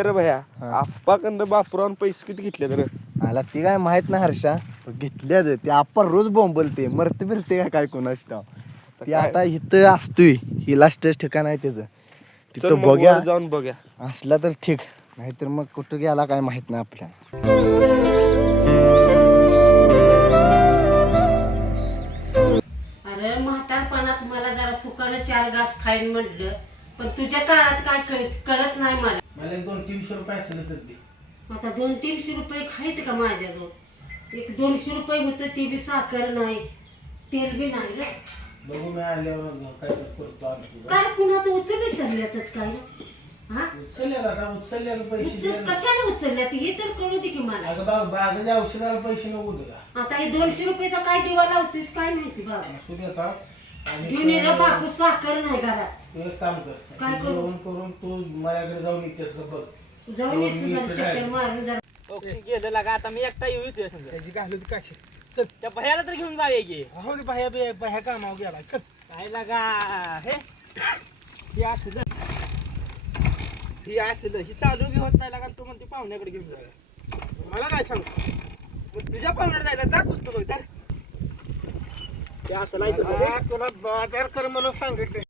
होय रे भया. आप्पाकडनं बापरावून पैसे किती घेतले तर? मला ती काय माहीत नाही हर्षा. पण घेतल्या. ते आपण रोज बोंबलते. मरते फिरते का काय कोणाच ठाव ती काय? आता इथं असतोय. ही लास्टच ठिकाण आहे त्याचं चल तिथं मग बघ्या. वर जाऊन बघ्या. असला तर ठीक. नाहीतर मग कुठं गेला काय माहीत नाही आपल्याला. अरे म्हातारपणात मला जरा सुकानं चार घास खाईन म्हटलं पण तुझ्या काळात काय कळत कळत नाही मला. तीनशे रुपये असेल तर दे. आता दोन तीनशे रुपये खायत का माझ्याजवळ? एक दोनशे रुपये होतं ते बी साखर नाही तेल बी नाही रे बघू मी आल्यावर काय तर करतो काय कुणाचं उचलले चालल्यातच काय? हा? उचलल्या उचलल्याला पैसे उचल. कशाला उचलल्यात? हे तर कळू दे की मला. अगं बाग बागाच्या औषधाला पैसे नको दे का आता हे दोनशे रुपयाचा काय दिवा लावतोस काय माहिती बाबा तू देता आणि घेऊन ये रे बापू साखर नाही घरात. तू एक काम कर. काय तू करू? जेवण करून तू माझ्याकडे जाऊन बघ. जाऊन ये तू जरा चक्कर मारून जरा. गेलं लागा आता मी एकटा येऊ समजा. त्याची काशी. चल. त्या भयाला तर घेऊन जाऊया की. राहू दे बाह्या बे बाह्या कामावर गेला. चल. काय लागा हे? हे असलं. ही असलं. ही चालू बी होत नाही लागा तू म्हणते पाहुण्याकडे घेऊन मला काय सांग? मग तुझ्या पाहुण्याकडे जायला जातोस तू मग तर. ते असं लायचं तुला बाजार कर म्हणून सांगितलं.